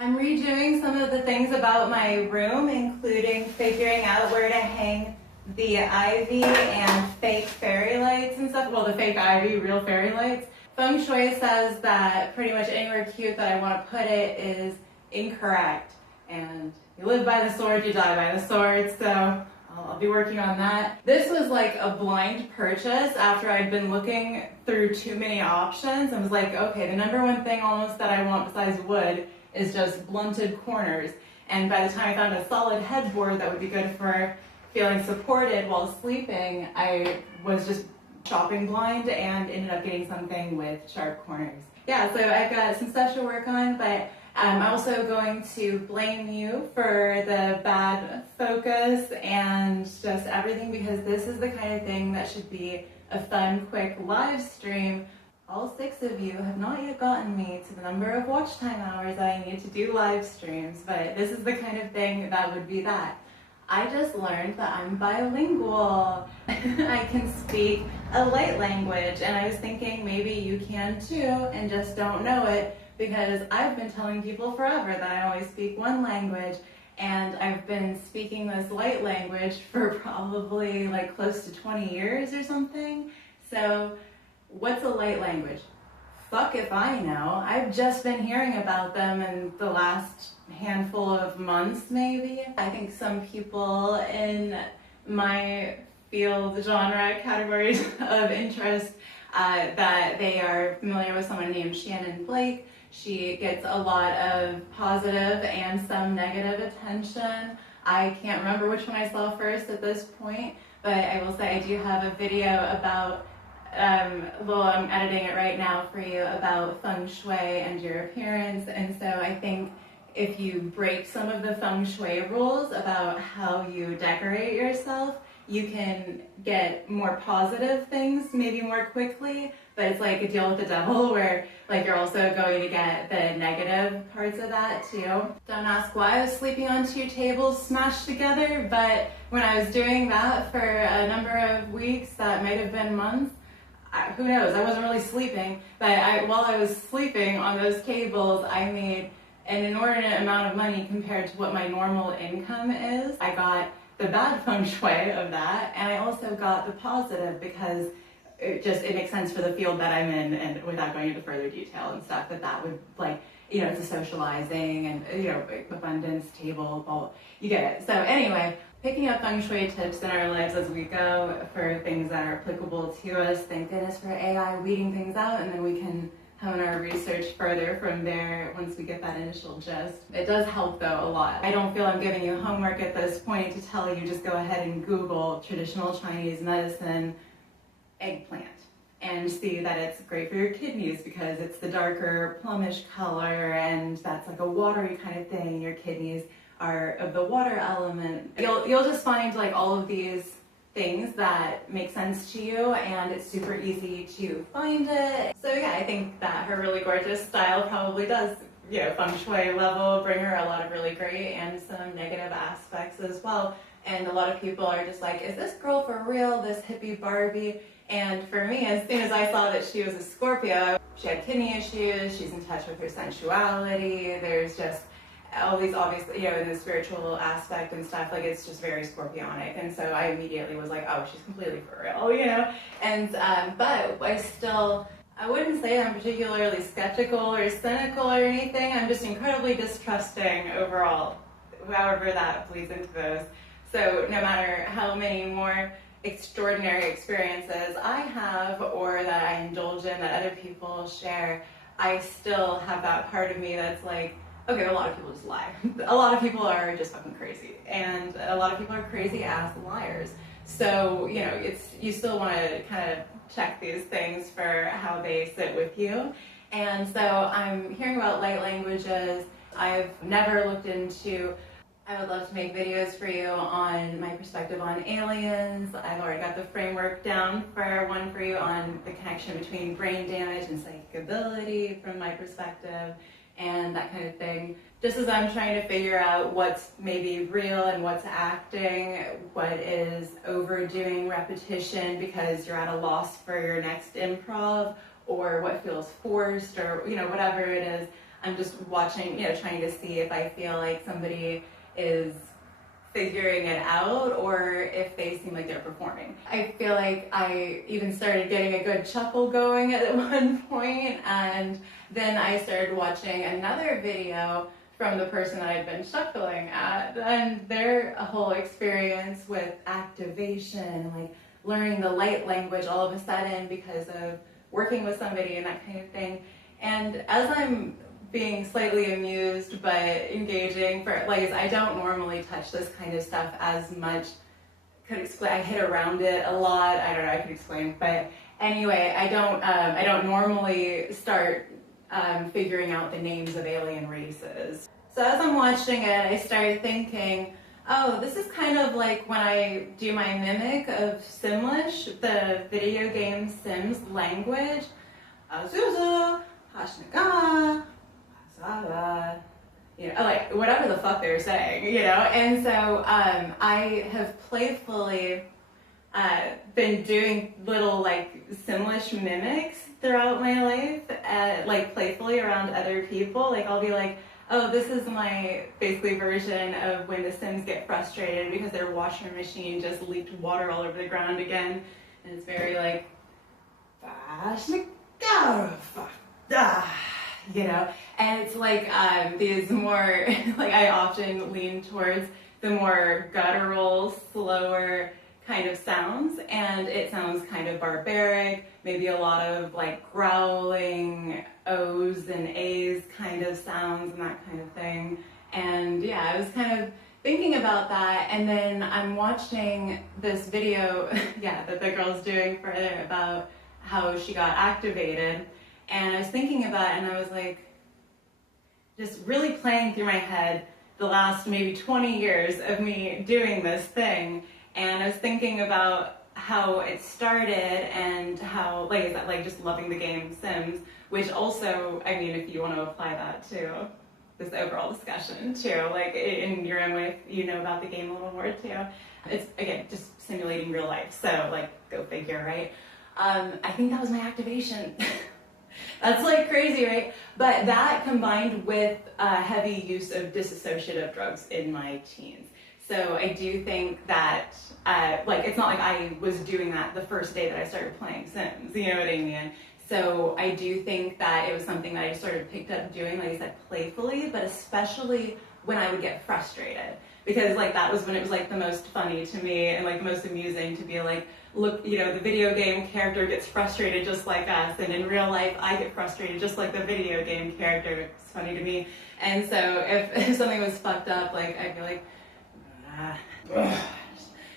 I'm redoing some of the things about my room, including figuring out where to hang the ivy and fake fairy lights and stuff. Well, the fake ivy, real fairy lights. Feng Shui says that pretty much anywhere cute that I want to put it is incorrect. And you live by the sword, you die by the sword, so I'll be working on that. This was like a blind purchase after I'd been looking through too many options and was like, okay, the number one thing almost that I want besides wood is just blunted corners. And by the time I found a solid headboard that would be good for feeling supported while sleeping, I was just shopping blind and ended up getting something with sharp corners. Yeah, so I've got some stuff to work on, but I'm also going to blame you for the bad focus and just everything, because this is the kind of thing that should be a fun, quick live stream. All 6 of you have not yet gotten me to the number of watch time hours I need to do live streams, but this is the kind of thing that would be that. I just learned that I'm bilingual. I can speak a light language, and I was thinking maybe you can too and just don't know it, because I've been telling people forever that I only speak one language, and I've been speaking this light language for probably like close to 20 years or something. So what's a light language? Fuck if I know. I've just been hearing about them in the last handful of months, maybe. I think some people in my field, genre, categories of interest, that they are familiar with someone named Shannon Blake. She gets a lot of positive and some negative attention. I can't remember which one I saw first at this point, but I will say I do have a video about well, I'm editing it right now for you, about feng shui and your appearance. And so I think if you break some of the feng shui rules about how you decorate yourself, you can get more positive things maybe more quickly. But it's like a deal with the devil, where like you're also going to get the negative parts of that too. Don't ask why I was sleeping on 2 tables smashed together, but when I was doing that for a number of weeks, that might have been months, who knows, I wasn't really sleeping, but while I was sleeping on those tables, I made an inordinate amount of money compared to what my normal income is. I got the bad feng shui of that, and I also got the positive, because it makes sense for the field that I'm in, and without going into further detail and stuff, that would, like, you know, it's a socializing and, you know, abundance table, blah, you get it. So anyway, picking up feng shui tips in our lives as we go for things that are applicable to us. Thank goodness for AI weeding things out, and then we can hone our research further from there once we get that initial gist. It does help though a lot. I don't feel I'm giving you homework at this point to tell you just go ahead and Google traditional Chinese medicine eggplant and see that it's great for your kidneys, because it's the darker plumish color, and that's like a watery kind of thing. Your kidneys are of the water element. You'll just find like all of these things that make sense to you, and it's super easy to find it. So yeah, I think that her really gorgeous style probably does, you know, feng shui level, bring her a lot of really great and some negative aspects as well. And a lot of people are just like, is this girl for real, this hippie Barbie? And for me, as soon as I saw that she was a Scorpio, she had kidney issues, she's in touch with her sensuality, there's just all these, obviously, you know, in the spiritual aspect and stuff, like it's just very scorpionic. And so I immediately was like, oh, she's completely for real, you know? And, but I wouldn't say I'm particularly skeptical or cynical or anything. I'm just incredibly distrusting overall, however that bleeds into those. So no matter how many more extraordinary experiences I have or that I indulge in that other people share, I still have that part of me that's like, okay, a lot of people just lie. A lot of people are just fucking crazy, and a lot of people are crazy ass liars. So, you know, you still want to kind of check these things for how they sit with you. And so I'm hearing about light languages. I've never looked into, I would love to make videos for you on my perspective on aliens. I've already got the framework down for one for you on the connection between brain damage and psychic ability from my perspective, and that kind of thing. Just as I'm trying to figure out what's maybe real and what's acting, what is overdoing repetition because you're at a loss for your next improv, or what feels forced, or, you know, whatever it is, I'm just watching, you know, trying to see if I feel like somebody is figuring it out or if they seem like they're performing. I feel like I even started getting a good chuckle going at one point, and then I started watching another video from the person that I'd been chuckling at, and their whole experience with activation, like learning the light language all of a sudden because of working with somebody and that kind of thing. And as I'm being slightly amused but engaging, for like, I don't normally touch this kind of stuff as much. Could explain, I hit around it a lot. I don't know, I could explain, but anyway, I don't normally start figuring out the names of alien races. So as I'm watching it, I started thinking, oh, this is kind of like when I do my mimic of Simlish, the video game Sims language. Azuzu, Hashnaga, Hazara, you know, like whatever the fuck they're saying, you know? And so I have playfully been doing little like Simlish mimics throughout my life, like playfully around other people. Like I'll be like, oh, this is my basically version of when the Sims get frustrated because their washer machine just leaked water all over the ground again. And it's very like, you know, and it's like these more, like I often lean towards the more guttural, slower kind of sounds, and it sounds kind of barbaric, maybe a lot of like growling O's and A's kind of sounds and that kind of thing. And yeah, I was kind of thinking about that, and then I'm watching this video, yeah, that the girl's doing further about how she got activated, and I was thinking about it, and I was like, just really playing through my head the last maybe 20 years of me doing this thing. And I was thinking about how it started and how, like, is that like just loving the game Sims, which also, I mean, if you want to apply that to this overall discussion too, like in your own way, you know about the game a little more too. It's, again, just simulating real life. So like, go figure, right? I think that was my activation. That's like crazy, right? But that combined with heavy use of dissociative drugs in my teens. So I do think that, like, it's not like I was doing that the first day that I started playing Sims, you know what I mean? So I do think that it was something that I sort of picked up doing, like I said, playfully, but especially when I would get frustrated. Because like that was when it was like the most funny to me and like the most amusing to be like, look, you know, the video game character gets frustrated just like us, and in real life I get frustrated just like the video game character. It's funny to me. And so if something was fucked up, like I'd be like,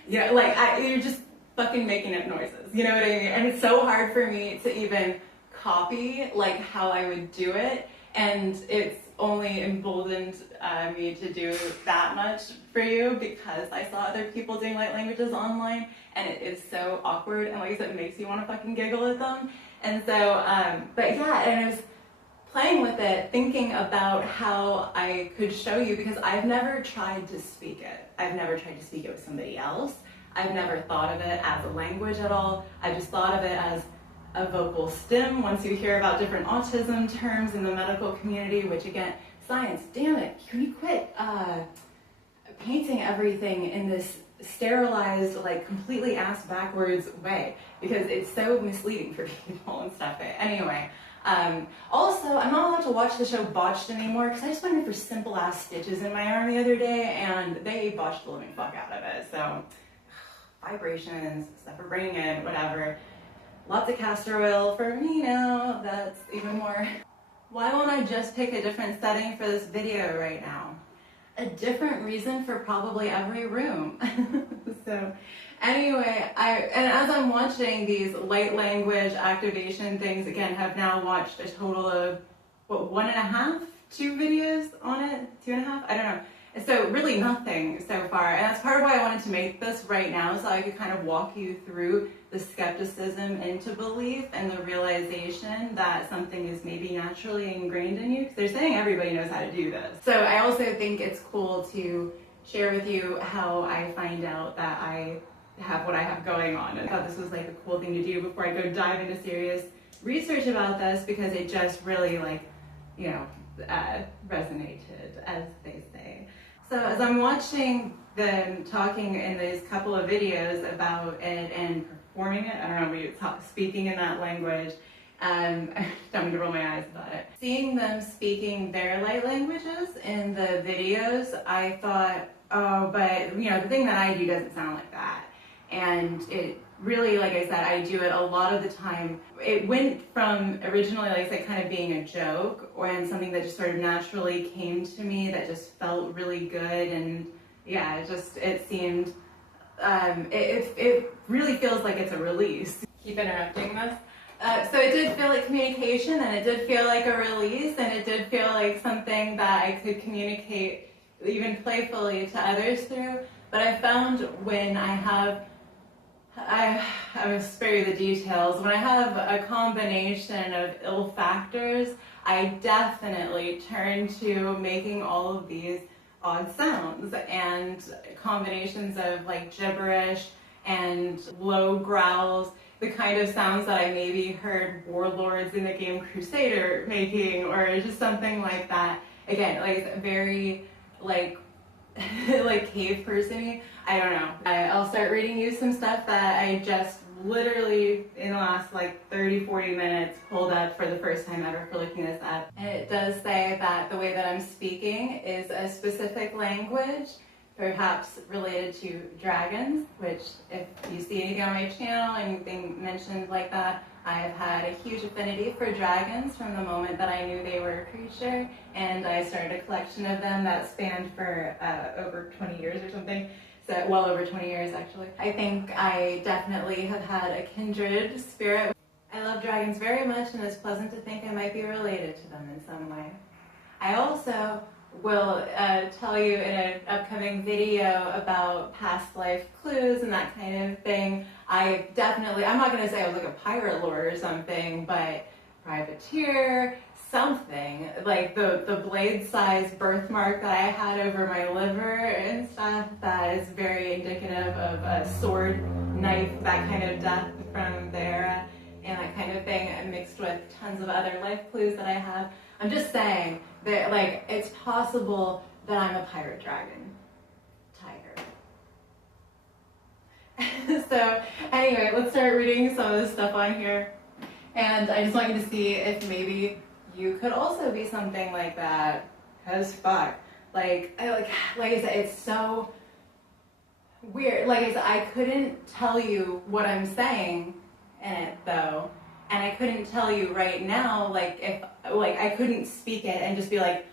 yeah, like you're just fucking making up noises, you know what I mean? And it's so hard for me to even copy like how I would do it, and it's only emboldened me to do that much for you because I saw other people doing light languages online, and it is so awkward, and like I said, it makes you want to fucking giggle at them. And so, but yeah, and I was playing with it, thinking about how I could show you, because I've never tried to speak it. I've never tried to speak it with somebody else. I've never thought of it as a language at all. I just thought of it as a vocal stim. Once you hear about different autism terms in the medical community, which again, science, damn it, can you quit painting everything in this sterilized, like completely ass backwards way, because it's so misleading for people and stuff. But anyway, also, I'm not allowed to watch the show Botched anymore because I just went in for simple ass stitches in my arm the other day, and they botched the living fuck out of it. So, vibrations, stuff for bringing in, whatever. Lots of castor oil for me now, that's even more. Why won't I just pick a different setting for this video right now? A different reason for probably every room. So anyway, and as I'm watching these light language activation things, again, have now watched a total of, what, 1.5, 2 videos on it? 2.5? I don't know. So really nothing so far, and that's part of why I wanted to make this right now, so I could kind of walk you through the skepticism into belief and the realization that something is maybe naturally ingrained in you, because they're saying everybody knows how to do this. So I also think it's cool to share with you how I find out that I have what I have going on. And I thought this was like a cool thing to do before I go dive into serious research about this, because it just really, like, you know, resonated, as they say. So as I'm watching them talking in these couple of videos about it and performing it, I don't know, maybe speaking in that language, I'm starting to roll my eyes about it. Seeing them speaking their light languages in the videos, I thought, oh, but you know, the thing that I do doesn't sound like that. And it really, like I said, I do it a lot of the time. It went from originally, like I said, kind of being a joke and something that just sort of naturally came to me that just felt really good. And yeah, it seemed, it really feels like it's a release. Keep interrupting this. So it did feel like communication, and it did feel like a release, and it did feel like something that I could communicate even playfully to others through. But I found when I will spare you the details, when I have a combination of ill factors, I definitely turn to making all of these odd sounds and combinations of like gibberish and low growls, the kind of sounds that I maybe heard warlords in the game Crusader making, or just something like that. Again, like very like like cave person-y. I don't know. I'll start reading you some stuff that I just literally in the last like 30-40 minutes pulled up for the first time ever for looking this up. And it does say that the way that I'm speaking is a specific language, perhaps related to dragons, which if you see anything on my channel, anything mentioned like that, I've had a huge affinity for dragons from the moment that I knew they were a creature, and I started a collection of them that spanned for over 20 years or something. So well over 20 years actually. I think I definitely have had a kindred spirit. I love dragons very much, and it's pleasant to think I might be related to them in some way. I also will tell you in an upcoming video about past life clues and that kind of thing. I'm not going to say I was like a pirate lord or something, but privateer, something. Like the blade-sized birthmark that I had over my liver and stuff, that is very indicative of a sword, knife, that kind of death from there, and that kind of thing, mixed with tons of other life clues that I have. I'm just saying that, like, it's possible that I'm a pirate dragon tiger. So anyway, let's start reading some of this stuff on here. And I just want you to see if maybe you could also be something like that. Cause fuck. Like I said, it's so weird. Like I said, I couldn't tell you what I'm saying in it though. And I couldn't tell you right now, like, if, like, I couldn't speak it and just be like,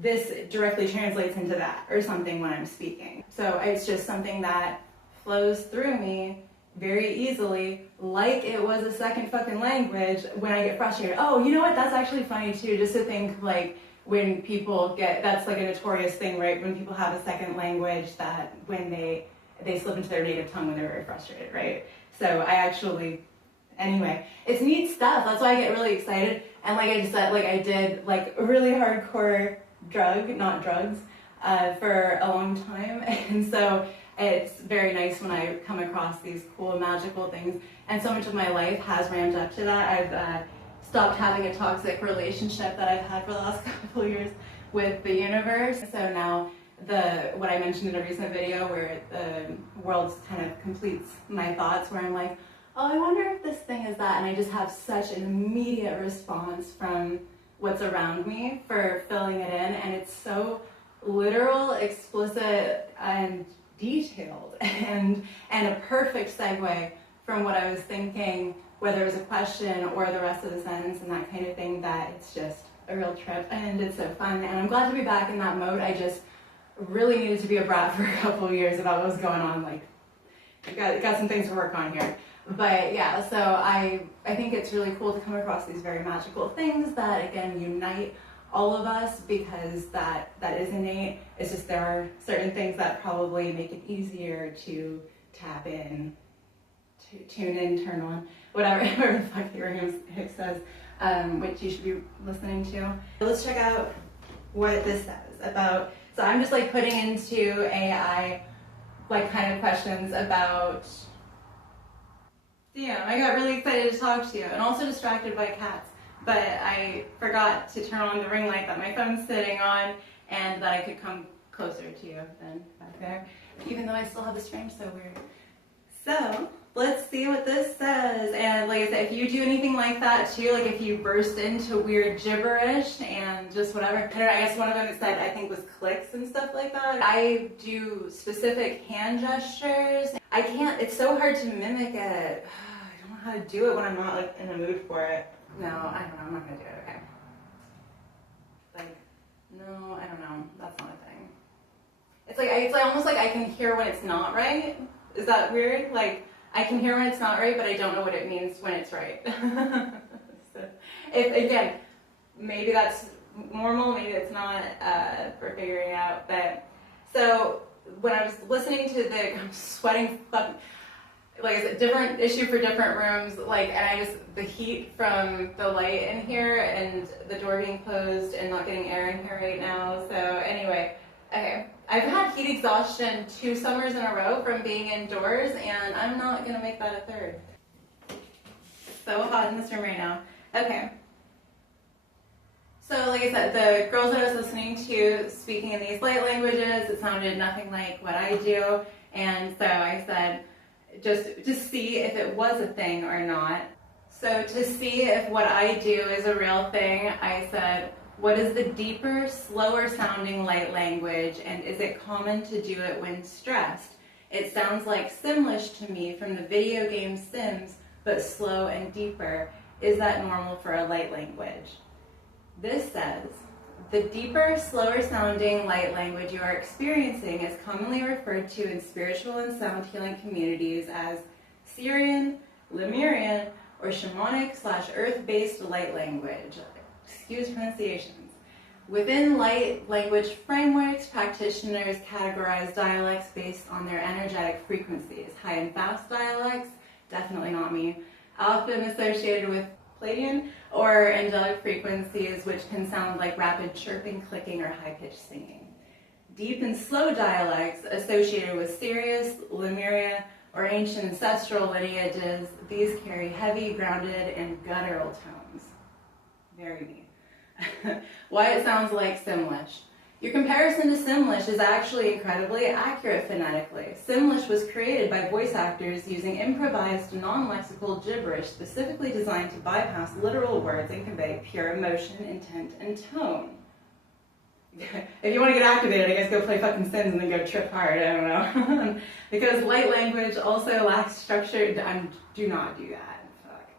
this directly translates into that, or something when I'm speaking. So it's just something that flows through me very easily, like it was a second fucking language when I get frustrated. Oh, you know what, that's actually funny too, just to think, like, when people that's like a notorious thing, right? When people have a second language, that when they slip into their native tongue when they're very frustrated, right? So I actually... Anyway, it's neat stuff. That's why I get really excited. And like I just said, like I did like a really hardcore not drugs, for a long time. And so it's very nice when I come across these cool magical things. And so much of my life has ramped up to that. I've stopped having a toxic relationship that I've had for the last couple of years with the universe. So now what I mentioned in a recent video where the world kind of completes my thoughts, where I'm like, oh, I wonder if this thing is that, and I just have such an immediate response from what's around me for filling it in, and it's so literal, explicit, and detailed, and a perfect segue from what I was thinking, whether it was a question or the rest of the sentence and that kind of thing, that it's just a real trip, and it's so fun, and I'm glad to be back in that mode. I just really needed to be a brat for a couple of years about what was going on, like, got some things to work on here. But yeah, so I think it's really cool to come across these very magical things that, again, unite all of us, because that is innate. It's just there are certain things that probably make it easier to tap in, to tune in, turn on, whatever the fuck Abraham Hicks says, which you should be listening to. Let's check out what this says about, so I'm just like putting into AI like kind of questions about, damn, I got really excited to talk to you, and also distracted by cats. but I forgot to turn on the ring light that my phone's sitting on, and that I could come closer to you than back there, even though I still have this frame so weird. So let's see what this says. And like I said, if you do anything like that too, like if you burst into weird gibberish and just whatever, I guess one of them said, I think was clicks and stuff like that. I do specific hand gestures. I can't, it's so hard to mimic it. I don't know how to do it when I'm not like in the mood for it. No, I don't know, I'm not gonna do it, okay. Like, no, I don't know, that's not a thing. It's like almost like I can hear when it's not right. Is that weird? Like, I can hear when it's not right, but I don't know what it means when it's right. So, again, maybe that's normal, maybe it's not for figuring out. But so when I was listening to I'm sweating, like I said, different issue for different rooms. Like, and the heat from the light in here and the door being closed and not getting air in here right now. So anyway, okay. I've had heat exhaustion 2 summers in a row from being indoors, and I'm not going to make that a third. So hot in this room right now. Okay. So like I said, the girls that I was listening to speaking in these light languages, it sounded nothing like what I do. And so I said, just see if it was a thing or not. So to see if what I do is a real thing, I said, what is the deeper, slower sounding light language, and is it common to do it when stressed? It sounds like Simlish to me from the video game Sims, but slow and deeper. Is that normal for a light language? This says, the deeper, slower sounding light language you are experiencing is commonly referred to in spiritual and sound healing communities as Syrian, Lemurian, or shamanic/earth-based light language. Excuse pronunciations. Within light language frameworks, practitioners categorize dialects based on their energetic frequencies. High and fast dialects, definitely not me, often associated with Palladian or angelic frequencies, which can sound like rapid chirping, clicking, or high-pitched singing. Deep and slow dialects associated with Sirius, Lemuria, or ancient ancestral lineages, these carry heavy, grounded, and guttural tones. Very neat. Why it sounds like Simlish. Your comparison to Simlish is actually incredibly accurate phonetically. Simlish was created by voice actors using improvised, non-lexical gibberish specifically designed to bypass literal words and convey pure emotion, intent, and tone. If you want to get activated, I guess go play fucking Sims and then go trip hard, I don't know. Because light language also lacks structure. Do not do that. Fuck.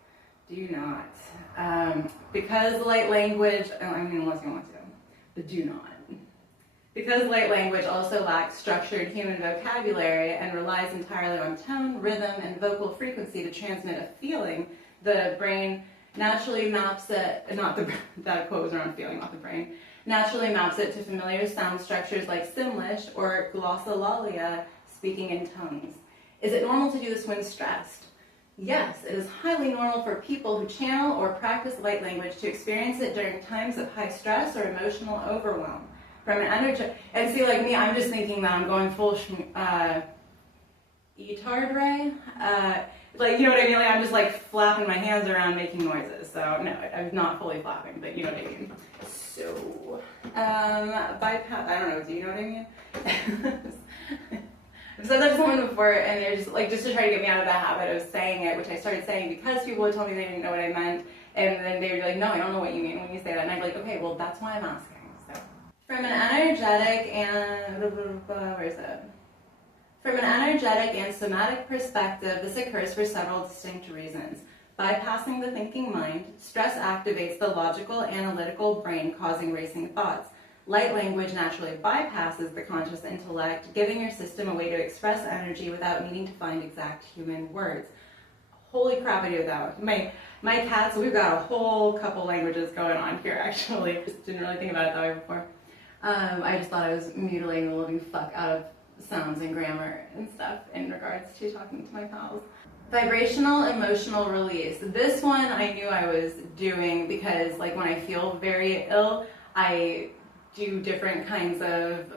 Do not. Because light language, unless you want to, but do not. Because light language also lacks structured human vocabulary and relies entirely on tone, rhythm, and vocal frequency to transmit a feeling, the brain naturally maps it, that quote was around feeling, not the brain, naturally maps it to familiar sound structures like Simlish or glossolalia, speaking in tongues. Is it normal to do this when stressed? Yes, it is highly normal for people who channel or practice light language to experience it during times of high stress or emotional overwhelm. From an energy, and see, like me, I'm just thinking that I'm going full etard ray. Like, you know what I mean? Like, I'm just like flapping my hands around making noises. So no, I'm not fully flapping, but you know what I mean. So, bypass, I don't know, do you know what I mean? I've said that to someone before, and they're just like, just to try to get me out of the habit of saying it, which I started saying because people would tell me they didn't know what I meant, and then they would be like, no, I don't know what you mean when you say that, and I'd be like, okay, well, that's why I'm asking. So, from an energetic and, where is it? From an energetic and somatic perspective, this occurs for several distinct reasons. Bypassing the thinking mind, stress activates the logical, analytical brain, causing racing thoughts. Light language naturally bypasses the conscious intellect, giving your system a way to express energy without needing to find exact human words. Holy crap, I do that. My cats, we've got a whole couple languages going on here, actually. Just didn't really think about it that way before. I just thought I was mutilating the living fuck out of sounds and grammar and stuff in regards to talking to my pals. Vibrational emotional release. This one I knew I was doing because, like, when I feel very ill, I do different kinds of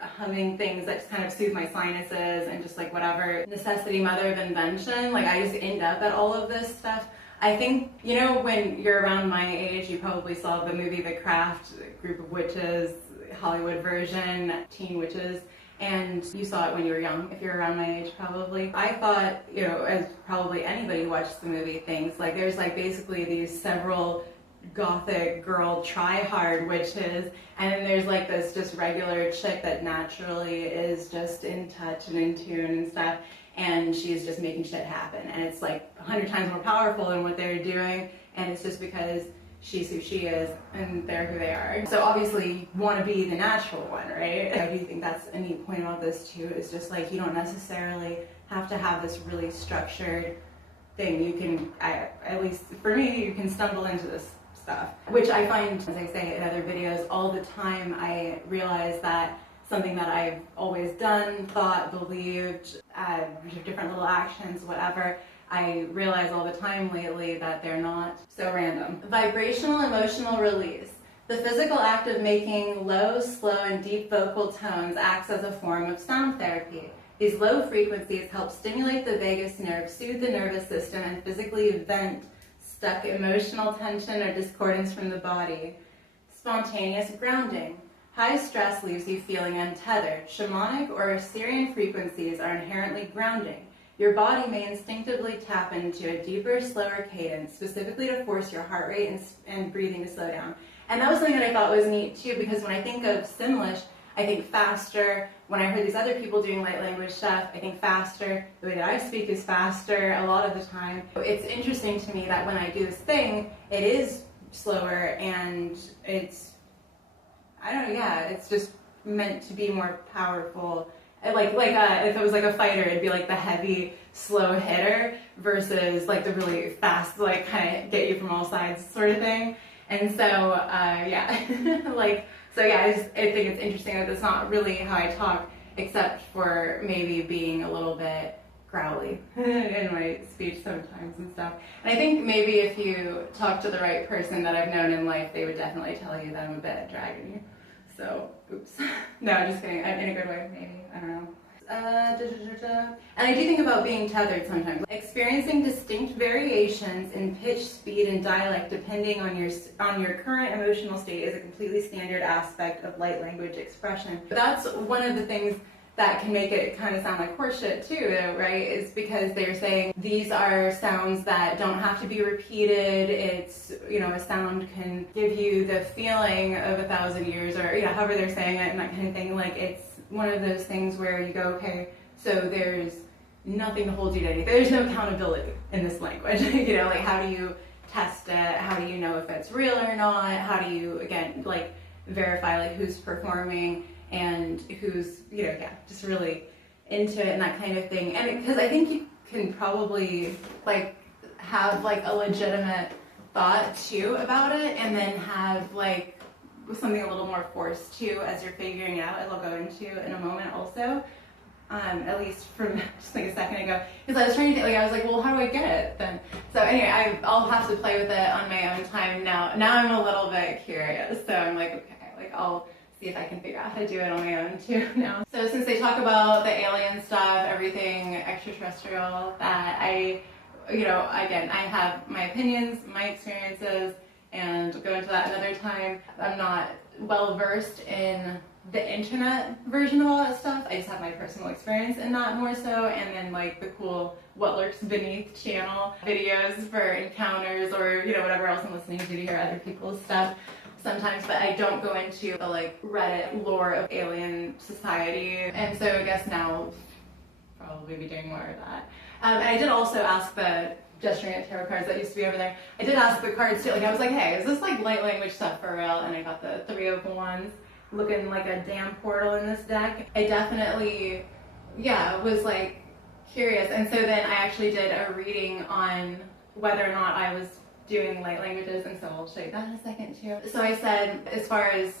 humming things that just kind of soothe my sinuses and just like whatever. Necessity, mother of invention. Like, I just end up at all of this stuff. I think, you know, when you're around my age, you probably saw the movie The Craft, Group of Witches, Hollywood version, Teen Witches, and you saw it when you were young, if you're around my age probably. I thought, you know, as probably anybody who watches the movie thinks, like there's like basically these several gothic girl try-hard witches, and then there's like this just regular chick that naturally is just in touch and in tune and stuff, and she's just making shit happen, and it's like 100 times more powerful than what they're doing, and it's just because she's who she is and they're who they are. So obviously you want to be the natural one, right? I do think that's a neat point about this too, is just like you don't necessarily have to have this really structured thing. You can, at least for me, you can stumble into this stuff, which I find, as I say in other videos, all the time I realize that something that I've always done, thought, believed, different little actions, whatever, I realize all the time lately that they're not so random. Vibrational emotional release. The physical act of making low, slow, and deep vocal tones acts as a form of sound therapy. These low frequencies help stimulate the vagus nerve, soothe the nervous system, and physically vent stuck emotional tension or discordance from the body. Spontaneous grounding. High stress leaves you feeling untethered. Shamanic or Assyrian frequencies are inherently grounding. Your body may instinctively tap into a deeper, slower cadence, specifically to force your heart rate and breathing to slow down. And that was something that I thought was neat too, because when I think of Simlish, I think faster. When I heard these other people doing light language stuff, I think faster. The way that I speak is faster a lot of the time. It's interesting to me that when I do this thing, it is slower and it's, I don't know, yeah, it's just meant to be more powerful. Like if it was like a fighter, it'd be like the heavy, slow hitter versus like the really fast, like kind of get you from all sides sort of thing. And so, yeah, I think it's interesting that that's not really how I talk, except for maybe being a little bit growly in my speech sometimes and stuff. And I think maybe if you talk to the right person that I've known in life, they would definitely tell you that I'm a bit dragging you. So, oops. No, I'm just kidding. In a good way, maybe. I don't know. And I do think about being tethered sometimes. Experiencing distinct variations in pitch, speed, and dialect depending on your current emotional state is a completely standard aspect of light language expression. But that's one of the things that can make it kind of sound like horseshit too, though, right? Is because they're saying these are sounds that don't have to be repeated. It's, you know, a sound can give you the feeling of 1,000 years, or, you know, however they're saying it and that kind of thing. Like, it's one of those things where you go, okay, so there's nothing to hold you to anything. There's no accountability in this language. You know, like, how do you test it? How do you know if it's real or not? How do you, again, like, verify, like, who's performing and who's, you know, yeah, just really into it and that kind of thing. And because I think you can probably, like, have, like, a legitimate thought, too, about it, and then have, like, something a little more forced, too, as you're figuring out, as I'll go into in a moment also. At least from just like a second ago, because I was trying to think, like, I was like, well, how do I get it then? So anyway, I'll have to play with it on my own time now. Now I'm a little bit curious, so I'm like, okay, like, I'll see if I can figure out how to do it on my own too now. So since they talk about the alien stuff, everything extraterrestrial, that I, you know, again, I have my opinions, my experiences, and we'll go into that another time. I'm not well versed in the internet version of all that stuff. I just have my personal experience in that more so, and then like the cool What Lurks Beneath channel videos for encounters, or, you know, whatever else I'm listening to hear other people's stuff sometimes, but I don't go into the like Reddit lore of alien society. And so I guess now I'll probably be doing more of that. And I did also ask the gesturing at tarot cards that used to be over there. I did ask the cards too. Like, I was like, hey, is this like light language stuff for real? And I got the 3 of Wands looking like a damn portal in this deck. I definitely, yeah, was like curious. And so then I actually did a reading on whether or not I was doing light languages, and so I'll show you that in a second too. So I said, as far as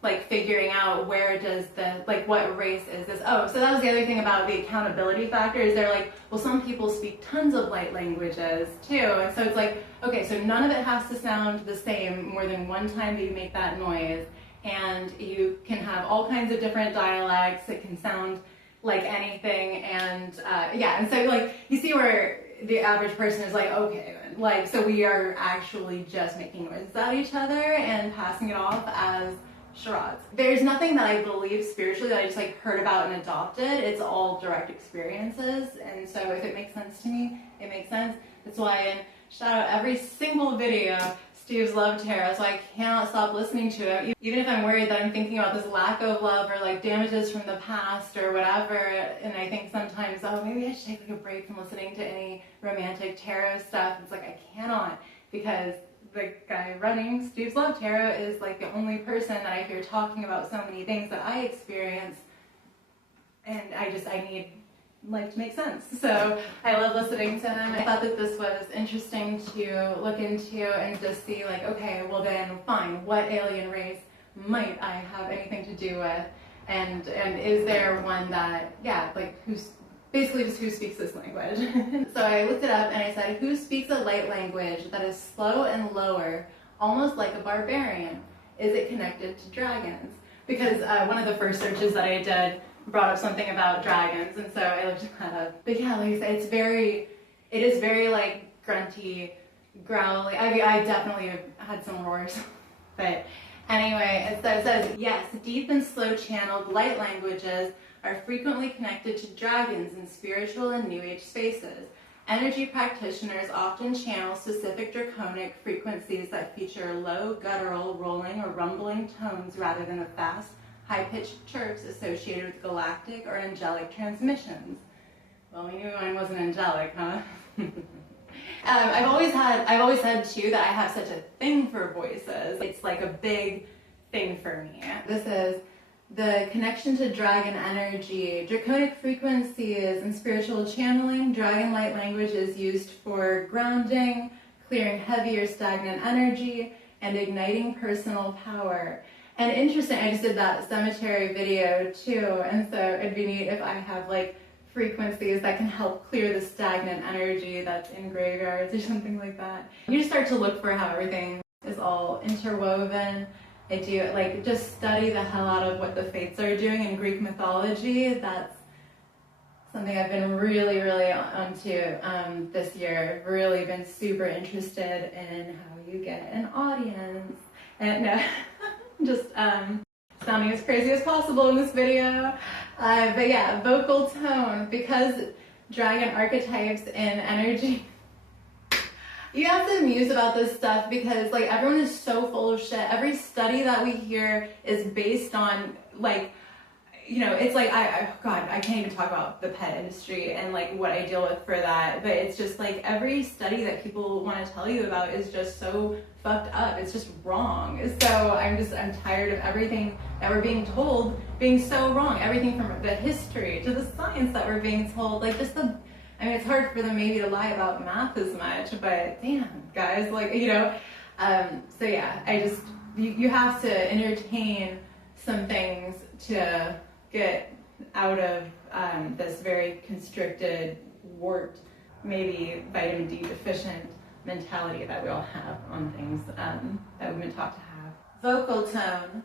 like figuring out where does the, like, what race is this? Oh, so that was the other thing about the accountability factor, is they're like, well, some people speak tons of light languages too. And so it's like, okay, so none of it has to sound the same more than one time that you make that noise. And you can have all kinds of different dialects. It can sound like anything. And yeah, and so like, you see where the average person is like, okay, then. Like, so we are actually just making noises at each other and passing it off as charades. There's nothing that I believe spiritually that I just like heard about and adopted. It's all direct experiences, and so if it makes sense to me, it makes sense. That's why in shout out every single video, Steve's Love Tarot, so I cannot stop listening to it. Even if I'm worried that I'm thinking about this lack of love or like damages from the past or whatever, and I think sometimes, oh, maybe I should take like a break from listening to any romantic tarot stuff. It's like I cannot, because the guy running Steve's Love Tarot is like the only person that I hear talking about so many things that I experience, and I need life to make sense. So I love listening to him. I thought that this was interesting to look into and just see like, okay, well then fine, what alien race might I have anything to do with, and is there one that, yeah, like who's basically just who speaks this language. So I looked it up and I said, who speaks a light language that is slow and lower, almost like a barbarian? Is it connected to dragons? Because one of the first searches that I did brought up something about dragons, and so I looked that up. But yeah, like I said, it is very like grunty, growly. I definitely have had some roars. But anyway, it says, yes, deep and slow channeled light languages are frequently connected to dragons in spiritual and new age spaces. Energy practitioners often channel specific draconic frequencies that feature low, guttural, rolling, or rumbling tones rather than the fast, high-pitched chirps associated with galactic or angelic transmissions. Well, we knew mine wasn't angelic, huh? I've always said too that I have such a thing for voices. It's like a big thing for me. This is the connection to dragon energy, draconic frequencies, and spiritual channeling. Dragon light language is used for grounding, clearing heavy or stagnant energy, and igniting personal power. And interesting, I just did that cemetery video too, and so it'd be neat if I have like frequencies that can help clear the stagnant energy that's in graveyards or something like that. You just start to look for how everything is all interwoven. I do like just study the hell out of what the fates are doing in Greek mythology. That's something I've been really, really onto this year. I've really been super interested in how you get an audience. And just sounding as crazy as possible in this video. But yeah, vocal tone, because dragon archetypes and energy. You have to muse about this stuff because like everyone is so full of shit. Every study that we hear is based on like, you know, it's like, God, I can't even talk about the pet industry and like what I deal with for that. But it's just like every study that people want to tell you about is just so fucked up. It's just wrong. So I'm tired of everything that we're being told being so wrong. Everything from the history to the science that we're being told, like just I mean, it's hard for them maybe to lie about math as much, but damn, guys, like, you know, so yeah, you have to entertain some things to get out of this very constricted, warped, maybe vitamin D deficient mentality that we all have on things that we've been taught to have. Vocal tone.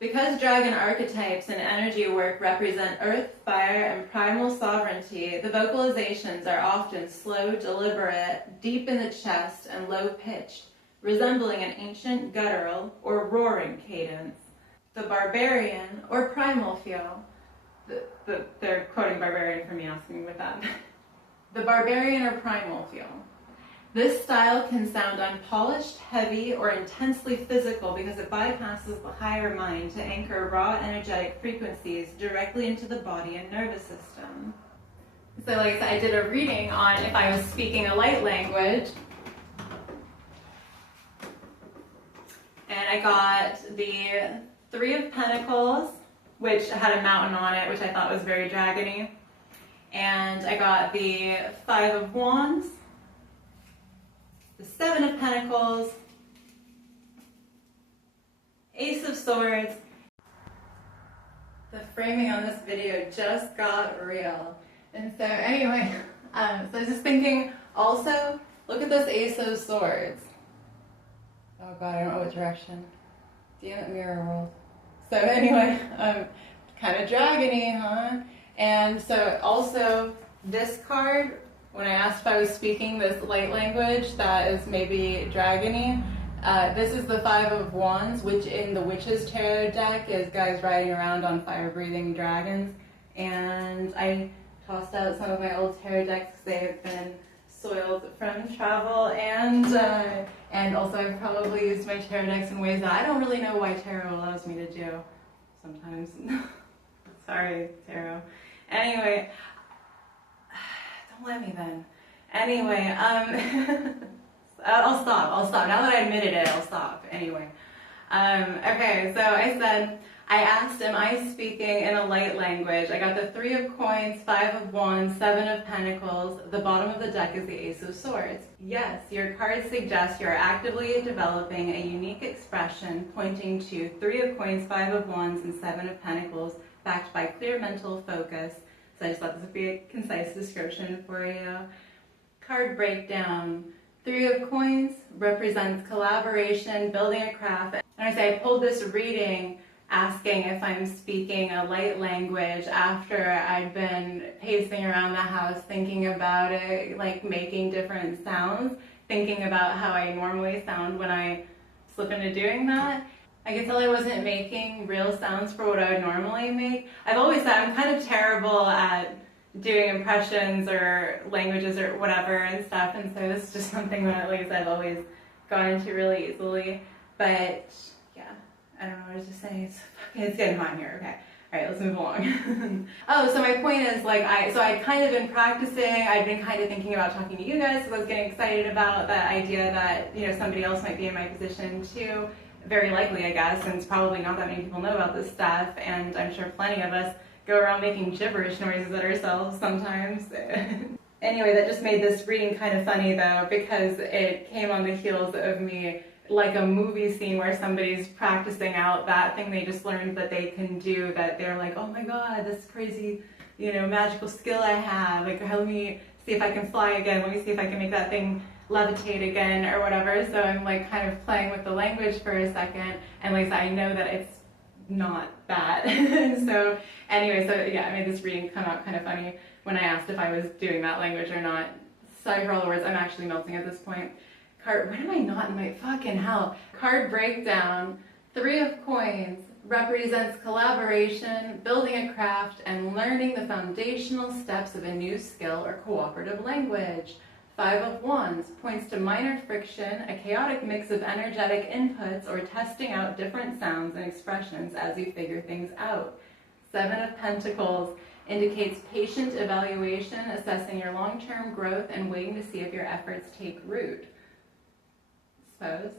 Because dragon archetypes and energy work represent earth, fire, and primal sovereignty, the vocalizations are often slow, deliberate, deep in the chest, and low-pitched, resembling an ancient guttural or roaring cadence. The barbarian or primal feel. They're quoting barbarian for me, asking me with that. The barbarian or primal feel. This style can sound unpolished, heavy, or intensely physical because it bypasses the higher mind to anchor raw energetic frequencies directly into the body and nervous system. So like I said, I did a reading on if I was speaking a light language. And I got the Three of Pentacles, which had a mountain on it, which I thought was very dragony. And I got the Five of Wands, the Seven of Pentacles, Ace of Swords. The framing on this video just got real. And so anyway, so I was just thinking also, look at this Ace of Swords. Oh God, I don't know what direction. Damn it, mirror world. So anyway, kind of dragony, huh? And so also this card when I asked if I was speaking this light language that is maybe dragony, this is the Five of Wands, which in the Witch's Tarot deck is guys riding around on fire-breathing dragons. And I tossed out some of my old tarot decks because they have been soiled from travel, and also I've probably used my tarot decks in ways that I don't really know why tarot allows me to do sometimes. Sorry, tarot. Anyway, don't let me then. Anyway, I'll stop. Now that I admitted it, I'll stop. Anyway. Okay, so I asked, am I speaking in a light language? I got the Three of Coins, Five of Wands, Seven of Pentacles. The bottom of the deck is the Ace of Swords. Yes, your cards suggest you are actively developing a unique expression pointing to Three of Coins, Five of Wands, and Seven of Pentacles, backed by clear mental focus. So I just thought this would be a concise description for you. Card breakdown. Three of Coins represents collaboration, building a craft. And I pulled this reading asking if I'm speaking a light language after I'd been pacing around the house thinking about it, like making different sounds, thinking about how I normally sound when I slip into doing that. I could tell I wasn't making real sounds for what I would normally make. I've always said I'm kind of terrible at doing impressions or languages or whatever and stuff, and so this is just something that, like I said, I've always gone into really easily. But yeah, I don't know what I was just saying. It's getting hot in here. Okay. All right, let's move along. Oh, so my point is, like, I'd kind of been practicing. I'd been kind of thinking about talking to you guys because I was getting excited about that idea that, you know, somebody else might be in my position too. Very likely, I guess, since probably not that many people know about this stuff, and I'm sure plenty of us go around making gibberish noises at ourselves sometimes. Anyway, that just made this reading kind of funny though, because it came on the heels of me, like a movie scene where somebody's practicing out that thing they just learned that they can do, that they're like, oh my god, this crazy, you know, magical skill I have, like, let me see if I can fly again, let me see if I can make that thing levitate again or whatever. So I'm like kind of playing with the language for a second, and like I know that it's not that. So anyway, so yeah, I made this reading come out kind of funny when I asked if I was doing that language or not. Sorry for all the words, I'm actually melting at this point. Where am I not in my fucking hell? Card breakdown. Three of Coins represents collaboration, building a craft, and learning the foundational steps of a new skill or cooperative language. Five of Wands points to minor friction, a chaotic mix of energetic inputs, or testing out different sounds and expressions as you figure things out. Seven of Pentacles indicates patient evaluation, assessing your long-term growth and waiting to see if your efforts take root. Suppose.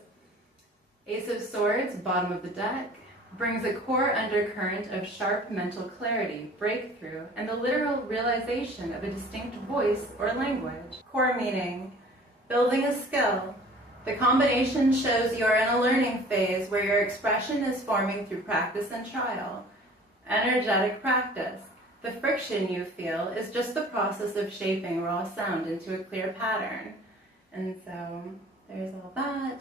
Ace of Swords, bottom of the deck, brings a core undercurrent of sharp mental clarity, breakthrough, and the literal realization of a distinct voice or language. Core meaning, building a skill. The combination shows you're in a learning phase where your expression is forming through practice and trial. Energetic practice. The friction you feel is just the process of shaping raw sound into a clear pattern. And so there's all that.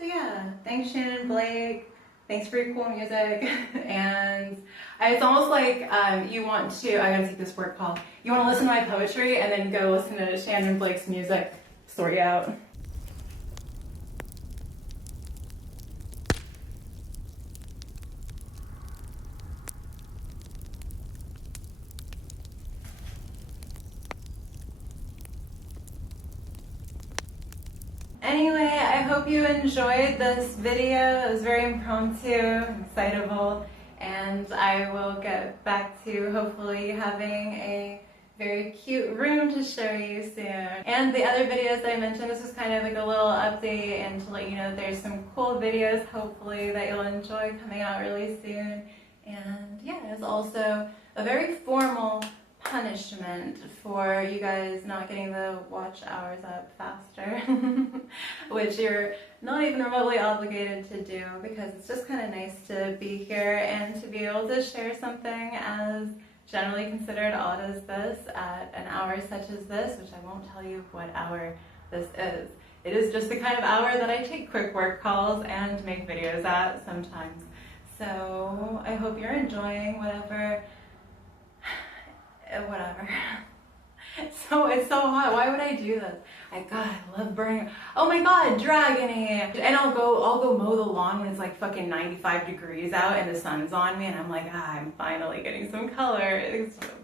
So yeah, thanks Shannon Blake, thanks for your cool music, and it's almost like you want to, I gotta take this work call, you want to listen to my poetry and then go listen to Shannon Blake's music, sort you out. Anyway, I hope you enjoyed this video. It was very impromptu, excitable, and I will get back to hopefully having a very cute room to show you soon. And the other videos that I mentioned, this was kind of like a little update and to let you know there's some cool videos hopefully that you'll enjoy coming out really soon. And yeah, it's also a very formal punishment for you guys not getting the watch hours up faster, which you're not even remotely obligated to do, because it's just kind of nice to be here and to be able to share something as generally considered odd as this at an hour such as this, which I won't tell you what hour this is. It is just the kind of hour that I take quick work calls and make videos at sometimes. So I hope you're enjoying whatever. So it's so hot. Why would I do this? God, I love burning. Oh my God, dragony. And I'll go mow the lawn when it's like fucking 95 degrees out and the sun's on me, and I'm like, I'm finally getting some color,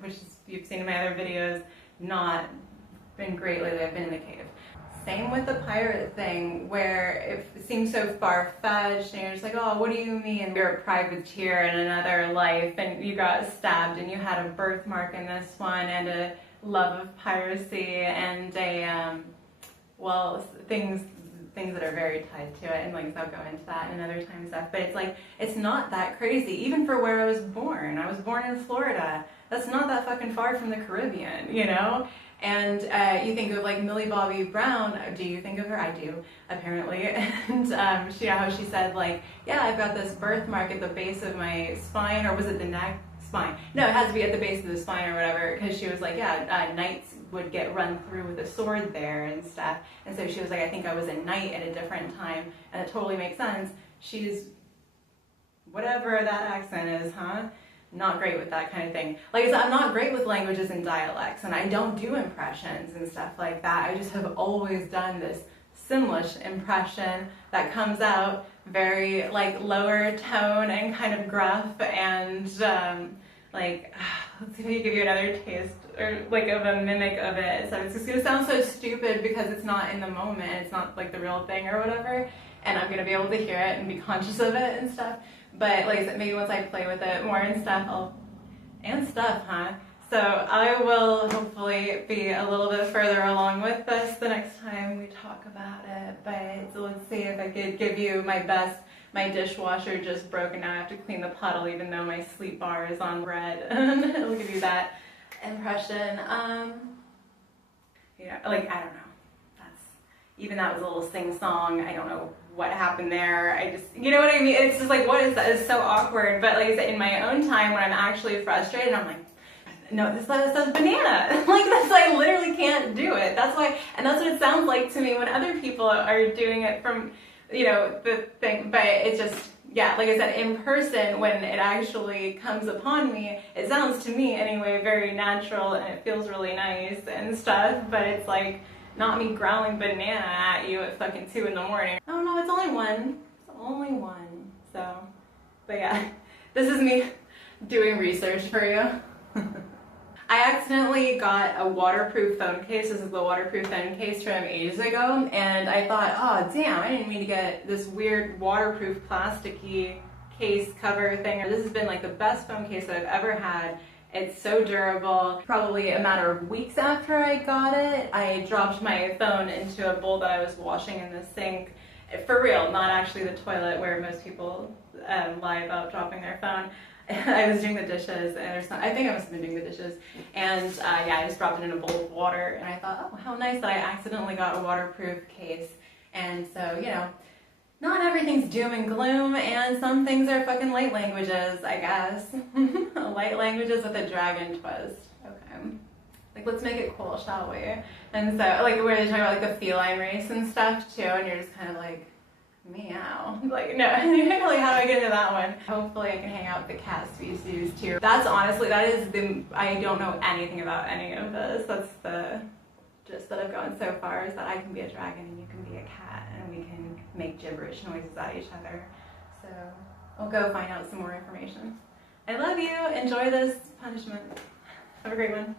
which is, you've seen in my other videos, not been great lately. I've been in the cave. Same with the pirate thing, where it seems so far-fetched, and you're just like, oh, what do you mean? You're a privateer in another life, and you got stabbed, and you had a birthmark in this one, and a love of piracy, and well, things that are very tied to it, and like I'll go into that another time and stuff. But it's like, it's not that crazy, even for where I was born. I was born in Florida. That's not that fucking far from the Caribbean, you know? And you think of like Millie Bobby Brown. Do you think of her? I do, apparently. And she, how she said like, yeah, I've got this birthmark at the base of my spine, or was it the neck? Spine. No, it has to be at the base of the spine or whatever, because she was like, yeah, knights would get run through with a sword there and stuff. And so she was like, I think I was a knight at a different time, and it totally makes sense. She's, whatever that accent is, huh? Not great with that kind of thing. Like I said, I'm not great with languages and dialects, and I don't do impressions and stuff like that. I just have always done this Simlish impression that comes out very like lower tone and kind of gruff, and like, let's see if I can give you another taste or like of a mimic of it. So it's just gonna sound so stupid because it's not in the moment, it's not like the real thing or whatever, and I'm gonna be able to hear it and be conscious of it and stuff. But like I said, maybe once I play with it more and stuff, So I will hopefully be a little bit further along with this the next time we talk about it. But let's see if I could give you my best. My dishwasher just broke, and now I have to clean the puddle even though my sleep bar is on red. I'll give you that impression. You know, like, I don't know. Even that was a little sing-song. I don't know what happened there. I just, you know what I mean? It's just like, what is that? It's so awkward. But like I said, in my own time when I'm actually frustrated, I'm like, no, this says banana. Like, that's, I literally can't do it. That's why, and that's what it sounds like to me when other people are doing it from, you know, the thing. But it's just, yeah, like I said, in person, when it actually comes upon me, it sounds to me anyway very natural, and it feels really nice and stuff. But it's like, not me growling banana at you at fucking 2 in the morning. Oh no, it's only one. It's only one. So, but yeah, this is me doing research for you. I accidentally got a waterproof phone case. This is the waterproof phone case from ages ago, and I thought, oh damn, I didn't mean to get this weird waterproof plasticky case cover thing. This has been like the best phone case that I've ever had. It's so durable. Probably a matter of weeks after I got it, I dropped my phone into a bowl that I was washing in the sink. For real, not actually the toilet where most people lie about dropping their phone. I was doing the dishes, and I think I must have been doing the dishes, and yeah, I just dropped it in a bowl of water, and I thought, oh, how nice that I accidentally got a waterproof case. And so, you know, not everything's doom and gloom, and some things are fucking light languages, I guess. Light languages with a dragon twist. Okay. Like, let's make it cool, shall we? And so, like, where they talk about, like, the feline race and stuff, too, and you're just kind of like, meow. Like, no, like, how do I get into that one? Hopefully I can hang out with the cat species, too. That's honestly, that is I don't know anything about any of this. That's the gist that I've gotten so far, is that I can be a dragon and you can be a cat, and we can make gibberish noises at each other. So I'll go find out some more information. I love you. Enjoy this punishment. Have a great one.